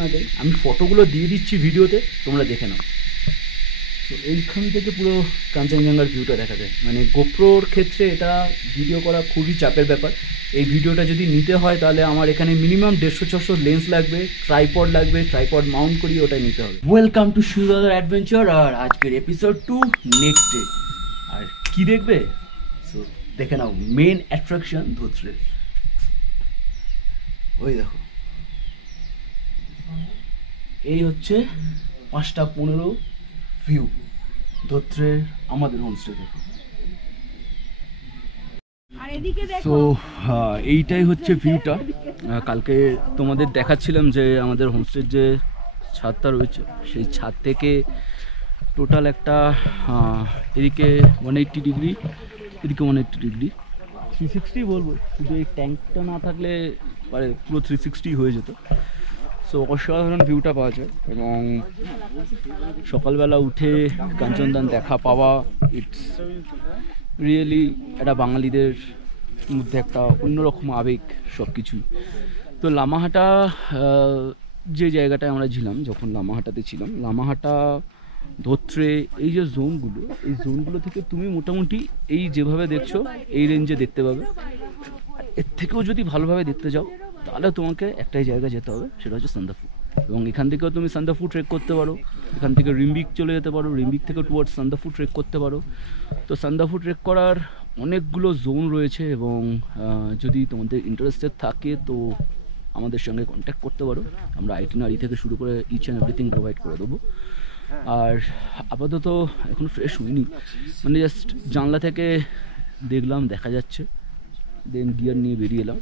না যাই, আমি ফটোগুলো দিয়ে দিচ্ছি ভিডিওতে, তোমরা দেখে নাও। তো এইখান থেকে পুরো কাঞ্চনজঙ্ঘার ভিউটা দেখা যায়। মানে গোপ্রোর ক্ষেত্রে এটা ভিডিও করা খুবই চাপের ব্যাপার। এই ভিডিওটা যদি নিতে হয় তাহলে আমার এখানে মিনিমাম 150-400 লেন্স লাগবে, ট্রাইপড লাগবে, ট্রাইপড মাউন্ট করিয়ে ওটাই নিতে হবে। ওয়েলকাম টু সুদাদার অ্যাডভেঞ্চার, আর আজকের এপিসোড 2 নেক্সট ডে। আর কি দেখবে, সো দেখে নাও মেন অ্যাট্রাকশন ধোত্রে। ওই দেখো, এই হচ্ছে 5:15 ভিউ ধোত্রের আমাদের হোমস্টে থেকে। তো এইটাই হচ্ছে ভিউটা। কালকে তোমাদের দেখাচ্ছিলাম যে আমাদের হোমস্টের যে ছাদটা রয়েছে, সেই ছাদ থেকে টোটাল একটা এদিকে 180 ডিগ্রি, এদিকে 180 ডিগ্রি, 360 বলবো, শুধু এই ট্যাঙ্কটা না থাকলে মানে পুরো 360 হয়ে যেত। সো অসাধারণ ভিউটা পাওয়া যায়, এবং সকালবেলা উঠে কাঞ্চনদান দেখা পাওয়া, ইটস রিয়েলি একটা বাঙালিদের মধ্যে একটা অন্যরকম আবেগ সব কিছুই। তো লামাহাটা যে জায়গাটায় আমরা ছিলাম, যখন লামাহাটাতে ছিলাম, লামাহাটা ধোত্রে এই যে জোনগুলো, এই জোনগুলো থেকে তুমি মোটামুটি এই যেভাবে দেখছো এই রেঞ্জে দেখতে পাবে। এর থেকেও যদি ভালোভাবে দেখতে যাও তাহলে তোমাকে একটাই জায়গায় যেতে হবে, সেটা হচ্ছে সান্দাফু। এবং এখান থেকেও তুমি সান্দাফু ট্রেক করতে পারো, এখান থেকে রিম্বিক চলে যেতে পারো, রিম্বিক থেকে টুয়ার্ডস সান্দাফু ট্রেক করতে পারো। তো সান্দাফু ট্রেক করার অনেকগুলো জোন রয়েছে, এবং যদি তোমাদের ইন্টারেস্টেড থাকে তো আমাদের সঙ্গে কন্ট্যাক্ট করতে পারো। আমরা আইটিনারি থেকে শুরু করে ইচ অ্যান্ড এভরিথিং প্রোভাইড করে দেবো। আর আপাতত এখন ফ্রেশ হইনি, মানে জাস্ট জানলা থেকে দেখলাম দেখা যাচ্ছে, দেন গিয়ার নিয়ে বেরিয়ে এলাম।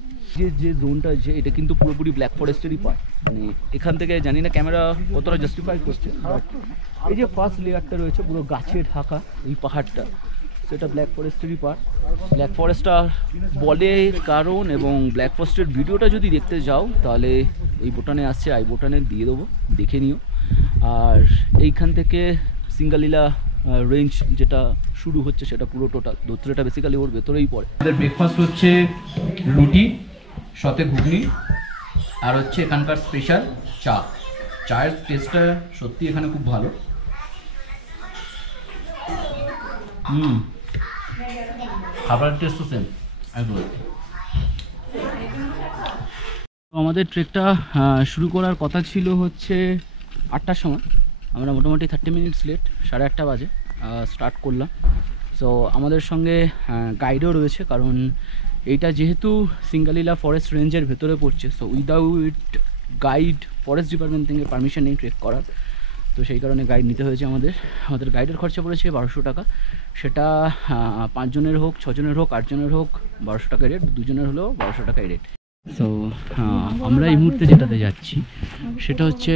যে জোনটা আছে এটা কিন্তু পুরোপুরি ব্ল্যাক ফরেস্টেরই পার্ট। মানে এখান থেকে জানি না ক্যামেরা কতটা জাস্টিফাই করছে, বাট এই যে ফার্স্ট লেয়ারটা রয়েছে পুরো গাছে ঢাকা এই পাহাড়টা, সেটা ব্ল্যাক ফরেস্টেরই পার্ট। ব্ল্যাক ফরেস্টটা বলে কারণ, এবং ব্ল্যাক ফরেস্টের ভিডিওটা যদি দেখতে যাও তাহলে এই বোটানে আসছে, আই বোটানে দিয়ে দেবো, দেখে নিও। আর এইখান থেকে সিঙ্গালীলা রেঞ্জ যেটা শুরু হচ্ছে সেটা পুরো টোটাল ধোত্রেটা বেসিক্যালি ওর ভেতরেই পড়ে। আমাদের ব্রেকফাস্ট হচ্ছে রুটি সাথে ঘুগনি, আর হচ্ছে এখানকার স্পেশাল চা। চায়ের টেস্টটা সত্যি এখানে খুব ভালো। খাবারের টেস্টও সেম একদম। আমাদের ট্রেকটা শুরু করার কথা ছিল হচ্ছে 8টার সময়, আমরা মোটামুটি 30 মিনিটস লেট, 8:30 বাজে স্টার্ট করলাম। সো আমাদের সঙ্গে গাইডও রয়েছে, কারণ এইটা যেহেতু সিঙ্গালীলা ফরেস্ট রেঞ্জের ভেতরে পড়ছে, so without guide forest department থেকে পারমিশন নেই ট্রেক করার। তো সেই কারণে গাইড নিতে হয়েছে আমাদের। গাইডের খরচা পড়েছে 1200 টাকা। সেটা 5 জনের হোক, 6 জনের হোক, 8 জনের হোক 1200 টাকা রেট, 2 জনের হলেও 1200 টাকাই রেট। সো আমরা এই মুহূর্তে যেটাতে যাচ্ছি সেটা হচ্ছে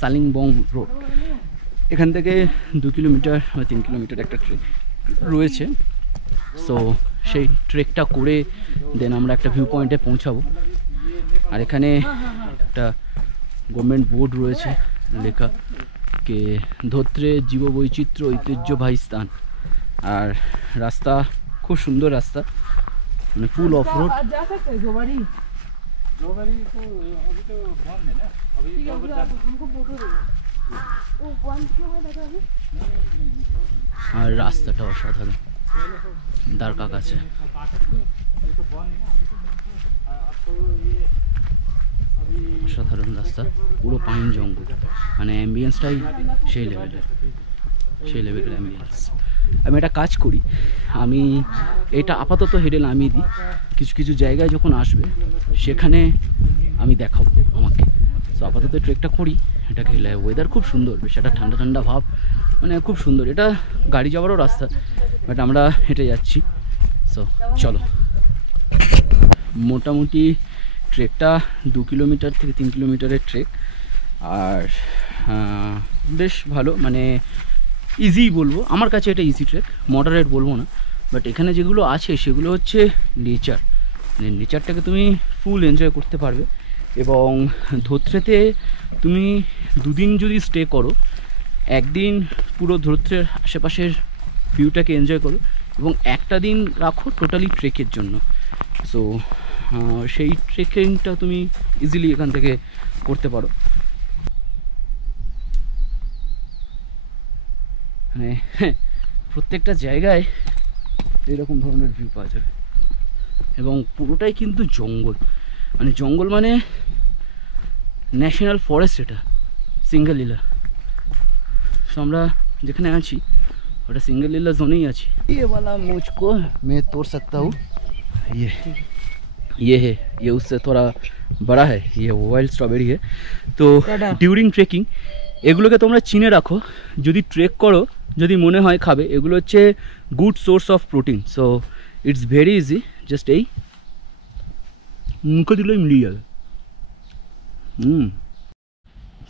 সালিংবং রোড। এখান থেকে 2 কিলোমিটার বা 3 কিলোমিটার একটা ট্রেক রয়েছে। সো সেই ট্রেকটা করে দেন আমরা একটা ভিউ পয়েন্টে পৌঁছাবো। আর এখানে একটা গভর্নমেন্ট বোর্ড রয়েছে লেখা কে ধোত্রে জীববৈচিত্র্য ঐতিহ্যবাহী স্থান। আর রাস্তা খুব সুন্দর রাস্তা, মানে ফুল অফ রোড। আর রাস্তাটা অসাধারণ, দ্বারকা কাছে। অসাধারণ রাস্তা, পুরো পাইন জঙ্গল, মানে অ্যাম্বিয়েন্সটাই সেই লেভেলের অ্যাম্বিয়েন্স। আমি একটা কাজ করি, আমি এটা আপাতত হেডে নামিয়ে দিই, কিছু কিছু জায়গায় যখন আসবে সেখানে আমি দেখাবো আমাকে। তো আপাতত ট্রেকটা করি, এটাকে হেলে। ওয়েদার খুব সুন্দর, বেশ একটা ঠান্ডা ঠান্ডা ভাব, মানে খুব সুন্দর। এটা গাড়ি যাওয়ারও রাস্তা, বাট আমরা হেঁটে যাচ্ছি। সো চলো। মোটামুটি ট্রেকটা 2 কিলোমিটার থেকে 3 কিলোমিটারের ট্রেক, আর বেশ ভালো, মানে ইজি বলবো। আমার কাছে এটা ইজি ট্রেক, মডারেট বলবো না। বাট এখানে যেগুলো আছে সেগুলো হচ্ছে নেচার, মানে নেচারটাকে তুমি ফুল এনজয় করতে পারবে। এবং ধোত্রেতে তুমি 2 দিন যদি স্টে করো, একদিন পুরো ধোত্রের আশেপাশের ভিউটাকে এনজয় করো, এবং একটা দিন রাখো টোটালি ট্রেকের জন্য। সো সেই ট্রেকিংটা তুমি ইজিলি এখান থেকে করতে পারো। মানে প্রত্যেকটা জায়গায় এরকম ধরনের ভিউ পাওয়া যাবে এবং পুরোটাই কিন্তু জঙ্গল, মানে জঙ্গল মানে ন্যাশনাল ফরেস্ট, এটা সিঙ্গালীলা। সো আমরা যেখানে আছি ওটা सिंगलीला जोन ही अच्छी। ये वाला मुझको मैं तोड़ सकता हूँ, ये है, ये उससे थोड़ा बड़ा है, ये वाइल्ड स्ट्रॉबेरी है। तो ডিউরিং ট্রেকিং এগুলোকে তোমরা চিনে রাখো, যদি ট্রেক করো, যদি মনে হয় খাবে, এগুলো হচ্ছে good source of protein. So it's very easy, just এই মুখে দিলেই মিলিয়ে যাবে।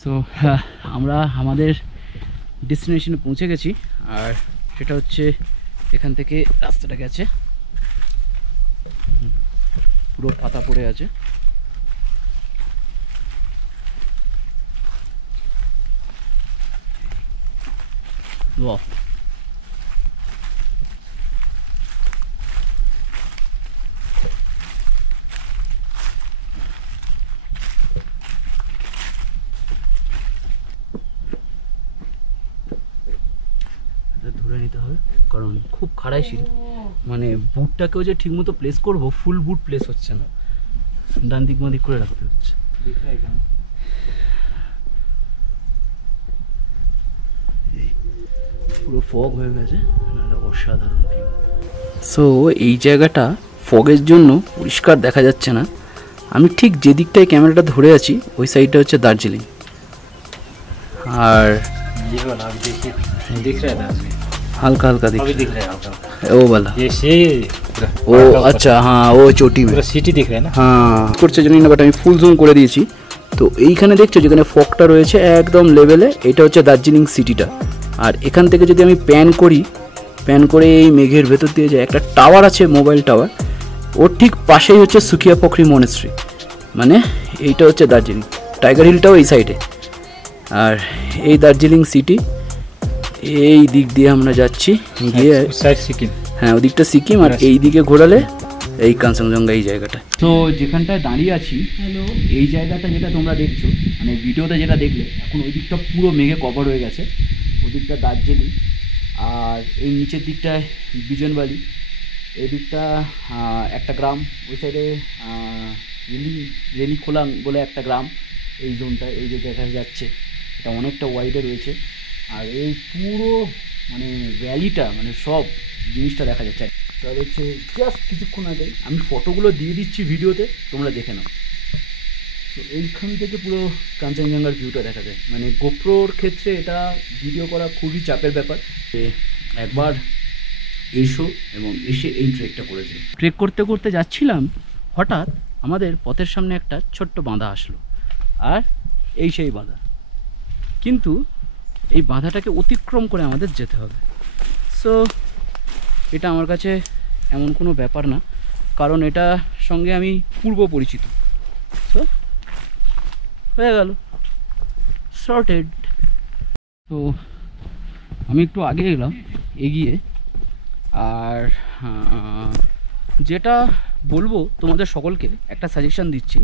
সো আমরা আমাদের ডেস্টিনেশনে পৌঁছে গেছি, আর সেটা হচ্ছে এখান থেকে রাস্তাটা গেছে, পুরো পাতা পড়ে আছে। বাহ, ধরে নিতে হবে কারণ খুব খাড়াই সিঁড়ি, মানে বুটটাকেও যে ঠিকমতো প্লেস করব, ফুল বুট প্লেস হচ্ছে না, ডান দিক বাঁ দিক করে রাখতে হচ্ছে। পুরো ফগ হয়ে গেছে, অসাধারণ ভিউ। সো এই জায়গাটা ফগের জন্য পরিষ্কার দেখা যাচ্ছে না। আমি ঠিক যে দিকটায় ক্যামেরাটা ধরে আছি ওই সাইডটা হচ্ছে দার্জিলিং, আর हल्का हल्का दिख रहा है वो वाला, ও আচ্ছা, হ্যাঁ ও চটি সিটি দিখ রहा है ना, হ্যাঁ করছে জানি না, বাট আমি ফুল জুম করে দিয়েছি। তো এইখানে দেখছো যেখানে ফগটা রয়েছে একদম লেভেলে, এটা হচ্ছে দার্জিলিং সিটিটা। আর এখান থেকে যদি আমি প্যান করে এই মেঘের ভেতর দিয়ে যায়, একটা টাওয়ার আছে, মোবাইল টাওয়ার, ওর ঠিক পাশেই হচ্ছে সুখিয়া পোখরি মনেস্ট্রি, মানে এইটা হচ্ছে দার্জিলিং। টাইগার হিলটাও এই সাইডে, আর এই দার্জিলিং সিটি, এই দিক দিয়ে আমরা যাচ্ছি গিয়ে সিকিম, হ্যাঁ ওদিকটা সিকিম, আর এই দিকে ঘোরালে এই কাঞ্চনজঙ্ঘা এই জায়গাটা। তো যেখানটায় দাঁড়িয়ে আছি, এই জায়গাটা যেটা তোমরা দেখছো, মানে ভিডিওতে যেটা দেখলে, এখন ওই দিকটা পুরো মেঘে কভার হয়ে গেছে, ওদিকটা দার্জিলিং, আর এই নিচের দিকটায় বিজনবাড়ি, এই দিকটা একটা গ্রাম, ওই সাইডে রেলিখোলাং বলে একটা গ্রাম, এই জোনটা এই যে দেখা যাচ্ছে এটা অনেকটা ওয়াইডে রয়েছে। আর এই পুরো মানে ভ্যালিটা, মানে সব জিনিসটা দেখা যাচ্ছে। তাহলে হচ্ছে জাস্ট কিছুক্ষণ আগে আমি ফটোগুলো দিয়ে দিচ্ছি ভিডিওতে, তোমরা দেখে নাও। তো এইখান থেকে পুরো কাঞ্চনজঙ্ঘার ভিউটা দেখা যায়, মানে গোপ্রোর ক্ষেত্রে এটা ভিডিও করা খুবই চাপের ব্যাপার। একবার এসো এবং এসে এই ট্রেকটা করেছে। ট্রেক করতে করতে যাচ্ছিলাম, হঠাৎ আমাদের পথের সামনে একটা ছোট্ট বাঁধা আসলো, আর এই সেই বাঁধা, কিন্তু এই বাধাটাকে অতিক্রম করে আমাদের যেতে হবে। সো এটা আমার কাছে এমন কোনো ব্যাপার না, কারণ এটা সঙ্গে আমি পূর্ব পরিচিত। সো হয়ে গেল, সর্টেড। তো আমি একটু আগে গেলাম, এগিয়ে, আর যেটা বলবো তোমাদের সকলকে, একটা সাজেশন দিচ্ছি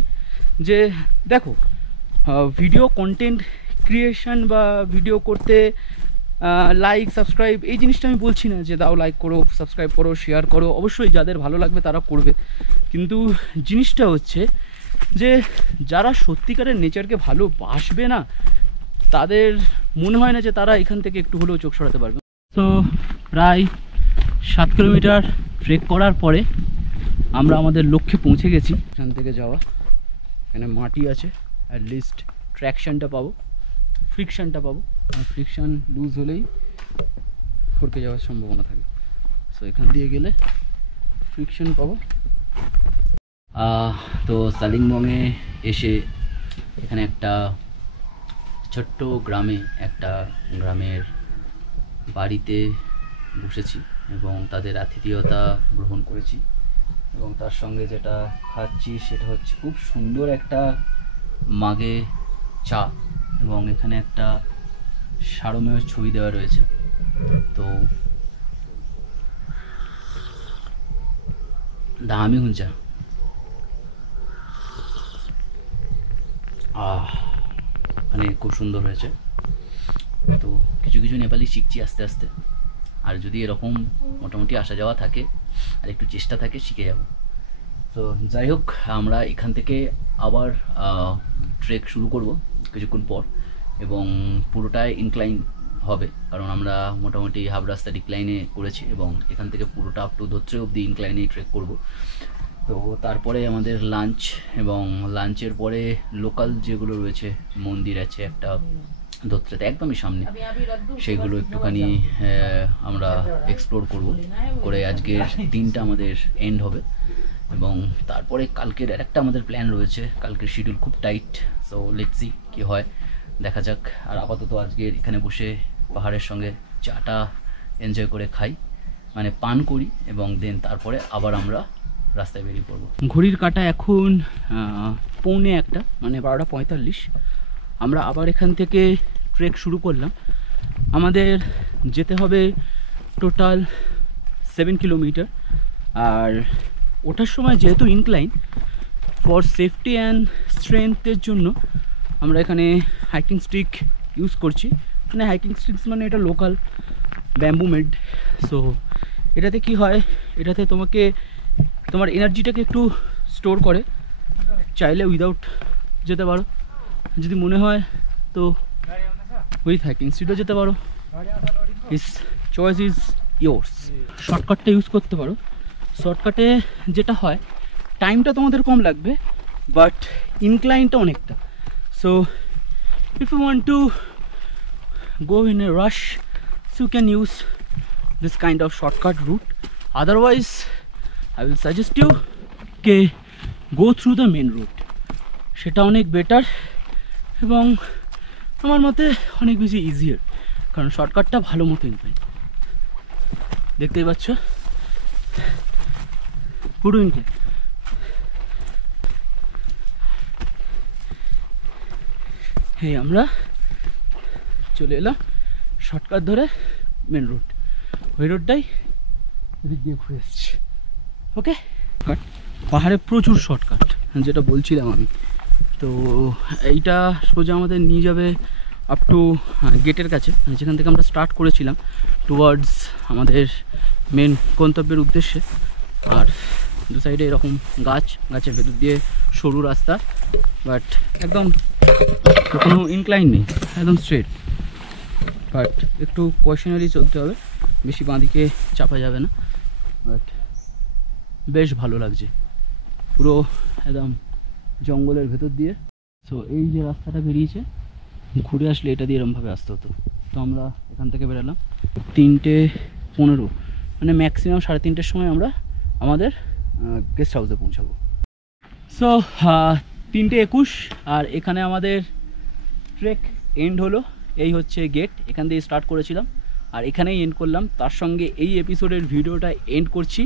যে দেখো, ভিডিও কন্টেন্ট ক্রিয়েশন বা ভিডিও করতে লাইক সাবস্ক্রাইব এই জিনিসটা আমি বলছি না যে দাও লাইক করো, সাবস্ক্রাইব করো, শেয়ার করো, অবশ্যই যাদের ভালো লাগবে তারা করবে, কিন্তু জিনিসটা হচ্ছে যে যারা সত্যিকারের নেচারকে ভালোবাসবে না, তাদের মনে হয় না যে তারা এখান থেকে একটু হলেও চোখ সরাতে পারবে। তো প্রায় 7 কিলোমিটার ট্রেক করার পরে আমরা আমাদের লক্ষ্যে পৌঁছে গেছি। এখান থেকে যাওয়া, এখানে মাটি আছে, অ্যাটলিস্ট ট্র্যাকশনটা পাবো, ফ্রিকশনটা পাবো, আর ফ্রিকশন লুজ হলেই ফরকে যাওয়ার সম্ভাবনা থাকে। সো এখান দিয়ে গেলে ফ্রিকশন পাবো। তো সালিংবংয়ে এসে এখানে একটা ছোট্ট গ্রামে, একটা গ্রামের বাড়িতে বসেছি এবং তাদের আতিথেয়তা গ্রহণ করেছি, এবং তার সঙ্গে যেটা খাচ্ছি সেটা হচ্ছে খুব সুন্দর একটা মাগে চা, এবং এখানে একটা সারমেয় ছবি দেওয়া রয়েছে। তো দামি হুঁচা, মানে খুব সুন্দর হয়েছে। তো কিছু কিছু নেপালি শিখছি আস্তে আস্তে, আর যদি এরকম মোটামুটি আসা যাওয়া থাকে আর একটু চেষ্টা থাকে শিখে যাব। তো যাই হোক, আমরা এখান থেকে আবার ট্রেক শুরু করব কিছুক্ষণ পর, এবং পুরোটাই ইনক্লাইন হবে, কারণ আমরা মোটামুটি হাফ রাস্তা ডিক্লাইনে করেছি এবং এখান থেকে পুরোটা আপ টু ধোত্রে অবধি ইনক্লাইনে ট্রেক করব। তো তারপরে আমাদের লাঞ্চ, এবং লাঞ্চের পরে লোকাল যেগুলো রয়েছে মন্দির আছে একটা ধোত্রেতে একদমই সামনে, সেগুলো একটুখানি আমরা এক্সপ্লোর করে আজকের দিনটা আমাদের এন্ড হবে। এবং তারপরে কালকের আরেকটা আমাদের প্ল্যান রয়েছে, কালকের শিডিউল খুব টাইট, সো লেটস সি কী হয়, দেখা যাক। আর আপাতত আজকের এখানে বসে পাহাড়ের সঙ্গে চাটা এনজয় করে খাই, মানে পান করি, এবং দেন তারপরে আবার আমরা রাস্তায় বেরিয়ে পড়বো। ঘড়ির কাঁটা এখন 1:45, মানে 12:45। আমরা আবার এখান থেকে ট্রেক শুরু করলাম। আমাদের যেতে হবে টোটাল 7 কিলোমিটার, আর ওঠার সময় যেহেতু ইনক্লাইন, ফর সেফটি অ্যান্ড স্ট্রেংথের জন্য আমরা এখানে হাইকিং স্টিক ইউজ করছি। মানে হাইকিং স্টিক্স মানে এটা লোকাল ব্যাম্বু মেড। সো এটাতে কি হয়, এটাতে তোমার এনার্জিটাকে একটু স্টোর করে। চাইলে উইদাউট যেতে পারো, যদি মনে হয় তো উইথ হাইকিং স্টিকও যেতে পারো, ইস চয়েস ইজ ইয়োর্স। শর্টকাটটা ইউজ করতে পারো। শর্টকাটে যেটা হয়, টাইমটা তোমাদের কম লাগবে, বাট ইনক্লাইনটা অনেকটা। So if you want to go in a rush, so you can use this kind of shortcut route. Otherwise I will suggest you go through the main route, সেটা অনেক বেটার এবং আমার মতে অনেক বেশি ইজিয়ার, কারণ শর্টকাটটা ভালো মতো ইনক্লাইন। দেখতেই পাচ্ছ পুরো ইনক্লাইন। হ্যাঁ, আমরা চলে এলাম শর্টকাট ধরে মেন রোড, ওই রোডটাই এদিক দিয়ে ঘুরে এসছি। ওকে, পাহাড়ে প্রচুর শর্টকাট, যেটা বলছিলাম আমি। তো এইটা সোজা আমাদের নিয়ে যাবে আপ টু গেটের কাছে, যেখান থেকে আমরা স্টার্ট করেছিলাম টুয়ার্ডস আমাদের মেন গন্তব্যের উদ্দেশ্যে। আর দু সাইডে এরকম গাছের ভেতর দিয়ে সরু রাস্তা, বাট একদম কোনো ইনক্লাইন নেই, একদম স্ট্রেট। বাট একটু কোয়েশনারি চলতে হবে, বেশি বাঁদিকে চাপা যাবে না। বাট বেশ ভালো লাগছে, পুরো একদম জঙ্গলের ভেতর দিয়ে। সো এই যে রাস্তাটা বেরিয়েছে, ঘুরে আসলে এটা দিয়ে এরমভাবে আসতে হতো। তো আমরা এখান থেকে বেরোলাম 3:15, মানে ম্যাক্সিমাম 3:30টার সময় আমরা আমাদের গেস্ট হাউসে পৌঁছাবো। সো 3:21, আর এখানে আমাদের ট্রেক এন্ড হলো। এই হচ্ছে গেট, এখান দিয়ে স্টার্ট করেছিলাম আর এখানেই এন্ড করলাম। তার সঙ্গে এই এপিসোডের ভিডিওটা এন্ড করছি,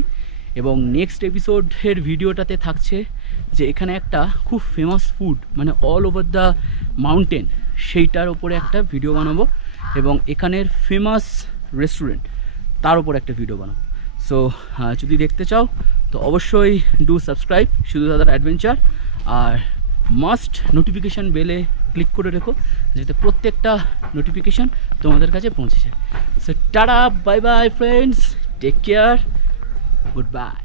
এবং নেক্সট এপিসোডের ভিডিওটাতে থাকছে যে এখানে একটা খুব ফেমাস ফুড, মানে অল ওভার দ্য মাউন্টেন, সেইটার ওপরে একটা ভিডিও বানাবো, এবং এখানের ফেমাস রেস্টুরেন্ট তার উপর একটা ভিডিও বানাবো। সো যদি দেখতে চাও তো অবশ্যই ডু সাবস্ক্রাইব সিধু দাদার অ্যাডভেঞ্চার, আর মাস্ট নোটিফিকেশান বেলে ক্লিক করে রেখো, যাতে প্রত্যেকটা নোটিফিকেশান তোমাদের কাছে পৌঁছে যায়। So tata, bye bye friends, take care, good bye.